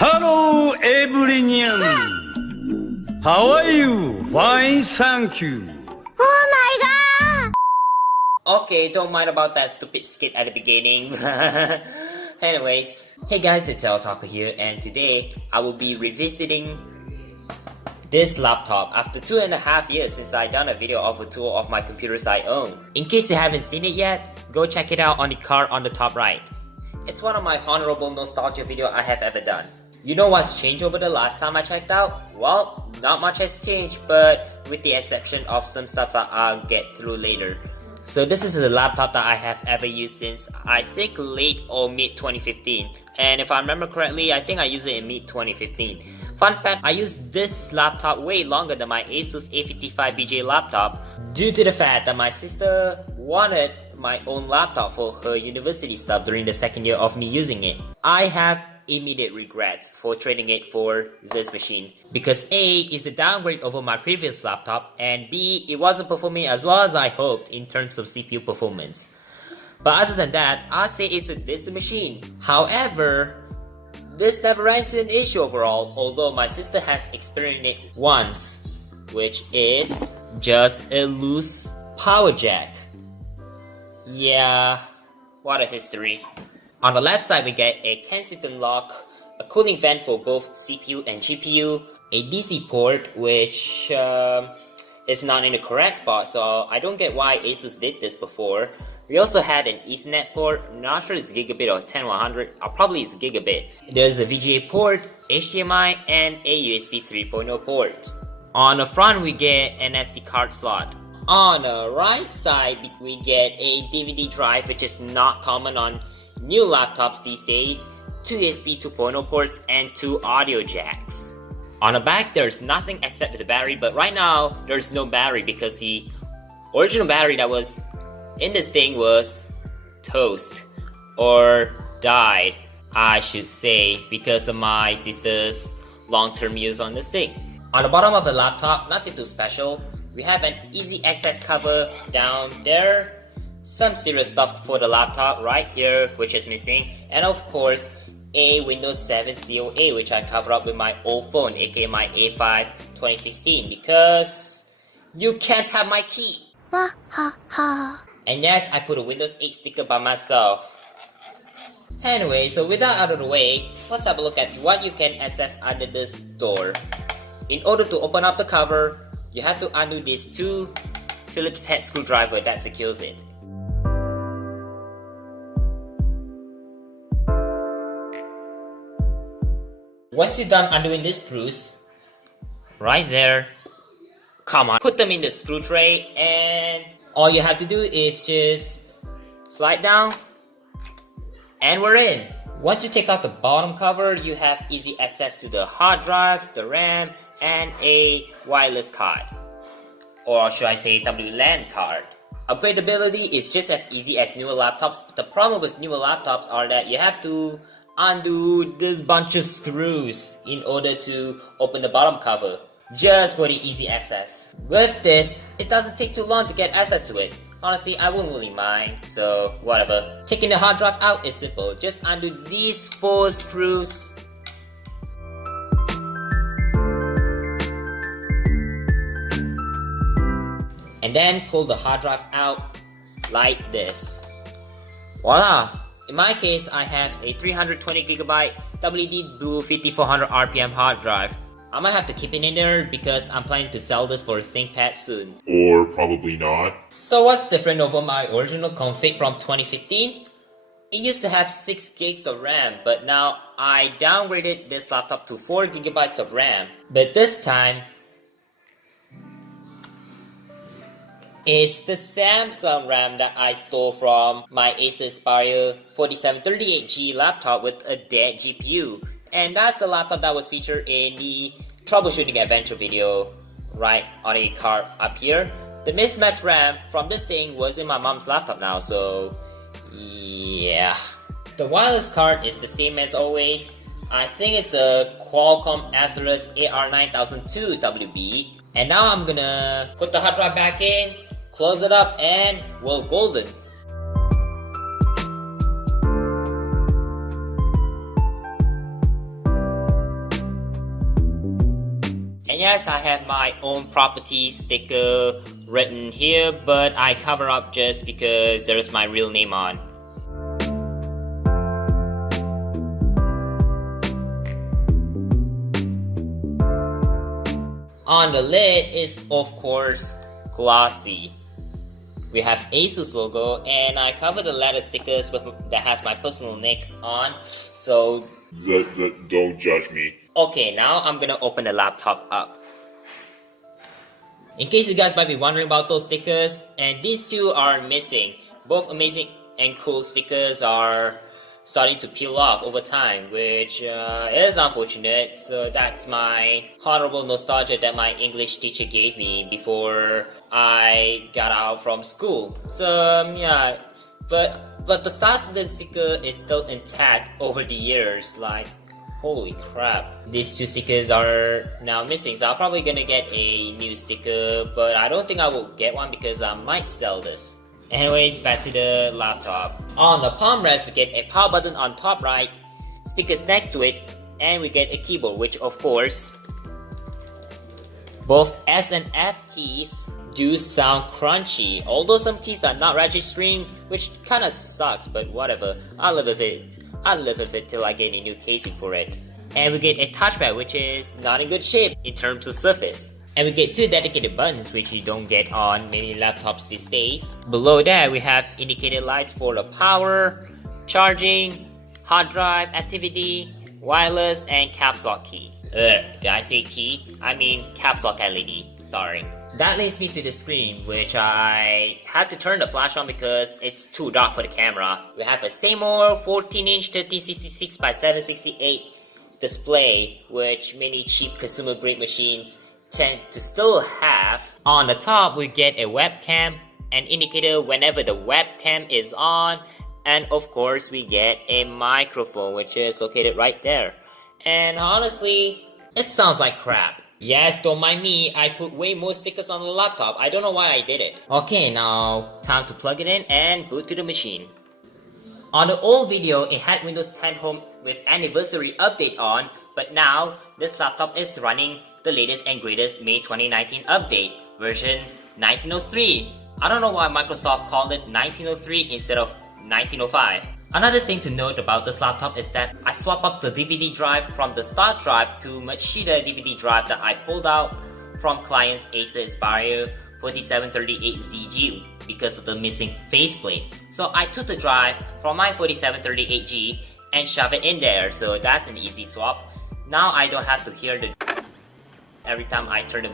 Hello everyone. How are you? Fine, thank you. Oh my god! Okay, don't mind about that stupid skit at the beginning. Anyways, hey guys, it's TheTechOtaku here, and today I will be revisiting this laptop after 2.5 years since I done a video of a tour of my computers I own. In case you haven't seen it yet, go check it out on the card on the top right. It's one of my honorable nostalgia video I have ever done. You know what's changed over the last time I checked out? Well, not much has changed, but with the exception of some stuff that I'll get through later. So this is the laptop that I have ever used since I think late or mid 2015. And if I remember correctly, I think I used it in mid 2015. Fun fact, I used this laptop way longer than my Asus A43SD laptop due to the fact that my sister wanted my own laptop for her university stuff during the second year of me using it. I have immediate regrets for trading it for this machine because A, is a downgrade over my previous laptop, and B, it wasn't performing as well as I hoped in terms of CPU performance. But other than that, I'll say it's a decent machine. However, this never ran into an issue overall, although my sister has experienced it once, which is just a loose power jack. Yeah, what a history. On the left side we get a Kensington lock, a cooling vent for both CPU and GPU, a DC port which is not in the correct spot, so I don't get why Asus did this before. We also had an Ethernet port, I'm not sure it's gigabit or 10100, probably it's gigabit. There's a VGA port, HDMI, and a USB 3.0 port. On the front we get an SD card slot. On the right side we get a DVD drive, which is not common on new laptops these days, 2 USB 2.0 ports, and 2 audio jacks. On the back there's nothing except the battery, but right now there's no battery because the original battery that was in this thing was toast, or died I should say, because of my sister's long-term use on this thing. On the bottom of the laptop, nothing too special. We have an easy access cover down there, some serious stuff for the laptop right here which is missing, and of course a Windows 7 COA which I covered up with my old phone, aka my A5 2016, because you can't have my key. Wah ha ha. And yes, I put a Windows 8 sticker by myself. Anyway, so with that out of the way, let's have a look at what you can access under this door. In order to open up the cover, you have to undo these 2 Phillips head screwdriver that secures it. Once you're done undoing these screws, right there, come on, put them in the screw tray, and all you have to do is just slide down, and we're in. Once you take out the bottom cover, you have easy access to the hard drive, the RAM, and a wireless card. Or should I say WLAN card. Upgradability is just as easy as newer laptops, but the problem with newer laptops are that you have to undo this bunch of screws in order to open the bottom cover, just for the easy access. With this, it doesn't take too long to get access to it. Honestly, I wouldn't really mind, so whatever. Taking the hard drive out is simple. Just undo these 4 screws. And then pull the hard drive out like this. Voila! In my case, I have a 320GB WD Blue 5400 RPM hard drive. I might have to keep it in there because I'm planning to sell this for a ThinkPad soon. Or probably not. So what's different over my original config from 2015? It used to have 6 gigs of RAM, but now I downgraded this laptop to 4 GB of RAM. But this time, it's the Samsung RAM that I stole from my Asus Aspire 4738G laptop with a dead GPU. And that's a laptop that was featured in the troubleshooting adventure video right on a card up here. The mismatched RAM from this thing was in my mom's laptop now, so yeah. The wireless card is the same as always. I think it's a Qualcomm Atheros AR9002 WB. And now I'm gonna put the hard drive back in, close it up, and we're golden. yes, I have my own property sticker written here, but I cover up just because there's my real name on. On the lid is of course glossy. We have Asus logo, and I cover the letter stickers that has my personal nick on, so don't judge me. okay, now I'm gonna open the laptop up. In case you guys might be wondering about those stickers, and these two are missing. Both amazing and cool stickers are starting to peel off over time, which is unfortunate. So that's my horrible nostalgia that my English teacher gave me before I got out from school. So yeah, but the Star Student sticker is still intact over the years. Like, holy crap, these two stickers are now missing. So I'm probably gonna get a new sticker, but I don't think I will get one because I might sell this. Anyways, back to the laptop. On the palm rest, we get a power button on top right, speakers next to it, and we get a keyboard, which of course, both S and F keys do sound crunchy, although some keys are not registering, which kinda sucks, but whatever. I'll live with it till I get a new casing for it. And we get a touchpad, which is not in good shape in terms of surface. And we get two dedicated buttons, which you don't get on many laptops these days. Below that, we have indicated lights for the power, charging, hard drive activity, wireless, and caps lock key. Did I say key? I mean caps lock LED, sorry. That leads me to the screen, which I had to turn the flash on because it's too dark for the camera. We have a Seymour 14-inch 1366 by 768 display, which many cheap consumer grade machines tend to still have. On the top, we get a webcam, an indicator whenever the webcam is on, and of course we get a microphone, which is located right there. And honestly, it sounds like crap. Yes, don't mind me, I put way more stickers on the laptop. I don't know why I did it. Okay, now time to plug it in and boot to the machine. On the old video, it had Windows 10 Home with anniversary update on, but now this laptop is running the latest and greatest May 2019 update, version 1903. I don't know why Microsoft called it 1903 instead of 1905. Another thing to note about this laptop is that I swapped up the DVD drive from the stock drive to Machida DVD drive that I pulled out from client's Asus Aspire 4738ZG because of the missing faceplate. So I took the drive from my 4738G and shoved it in there, so that's an easy swap. Now I don't have to hear the every time I turn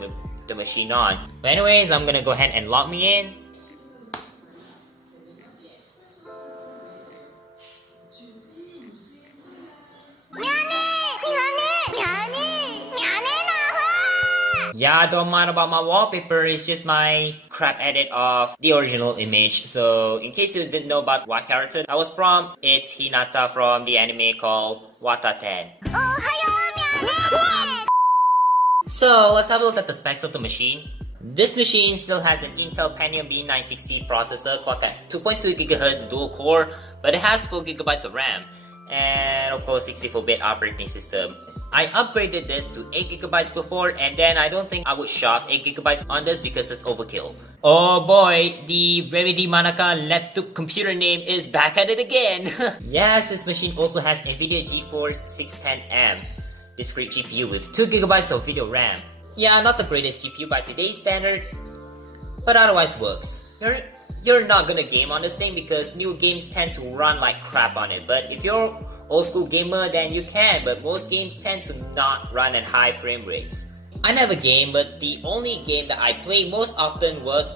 the machine on. But anyways, I'm gonna go ahead and log me in. Yeah, don't mind about my wallpaper, it's just my crap edit of the original image. So in case you didn't know about what character I was from, it's Hinata from the anime called Wataten. So let's have a look at the specs of the machine. This machine still has an Intel Pentium B960 processor clocked at 2.2 GHz dual core, but it has 4 GB of RAM and of course 64-bit operating system. I upgraded this to 8 GB before, and then I don't think I would shove 8 GB on this because it's overkill. Oh boy, the Verity Manaka laptop computer name is back at it again. Yes, this machine also has NVIDIA GeForce 610M discrete GPU with 2 GB of video RAM. Yeah, not the greatest GPU by today's standard, but otherwise works. You're not gonna game on this thing because new games tend to run like crap on it, but if you're old school gamer then you can, but most games tend to not run at high frame rates. I never game, but the only game that I play most often was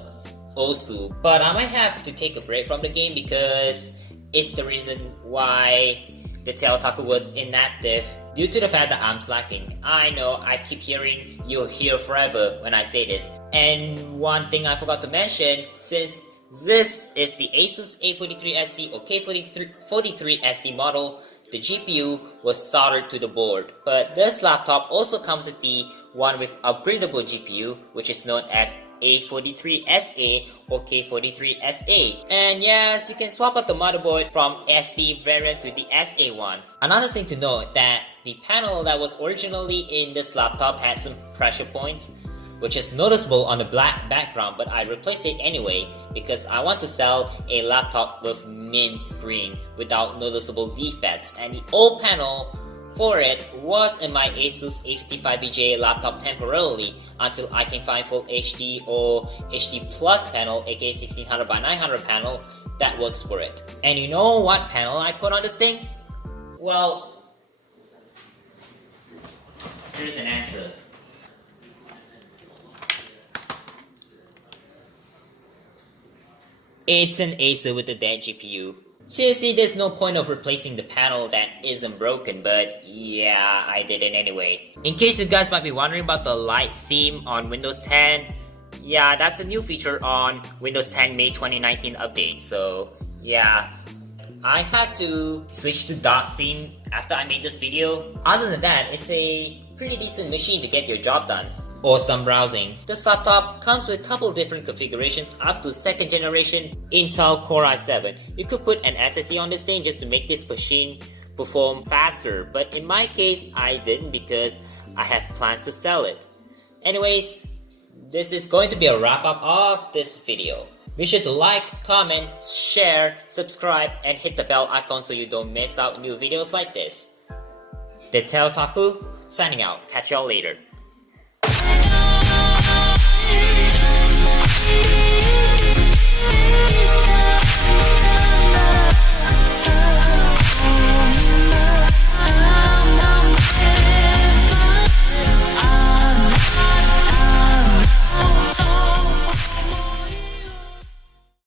Osu, but I might have to take a break from the game because it's the reason why TheTechOtaku was inactive due to the fact that I'm slacking. I know, I keep hearing you're here forever when I say this. And one thing I forgot to mention, since this is the Asus A43SD or K43SD model, the GPU was soldered to the board. But this laptop also comes with the one with upgradable GPU, which is known as A43SA or K43SA. And yes, you can swap out the motherboard from SD variant to the SA one. Another thing to note that the panel that was originally in this laptop had some pressure points, which is noticeable on the black background, but I replaced it anyway because I want to sell a laptop with mint screen without noticeable defects, and the old panel for it was in my Asus A55BJ laptop temporarily until I can find full HD or HD Plus panel, aka 1600 by 900 panel that works for it. And you know what panel I put on this thing? Well, here's an answer. It's an Asus with a dead GPU. Seriously, there's no point of replacing the panel that isn't broken, but yeah, I did it anyway. In case you guys might be wondering about the light theme on Windows 10, yeah, that's a new feature on Windows 10 May 2019 update, so yeah. I had to switch to dark theme after I made this video. Other than that, it's a pretty decent machine to get your job done. Or some browsing. This laptop comes with a couple different configurations up to 2nd generation Intel Core i7. You could put an SSD on this thing just to make this machine perform faster, but in my case I didn't because I have plans to sell it. Anyways, this is going to be a wrap up of this video. Be sure to like, comment, share, subscribe, and hit the bell icon so you don't miss out new videos like this. TheTechOtaku signing out. Catch y'all later.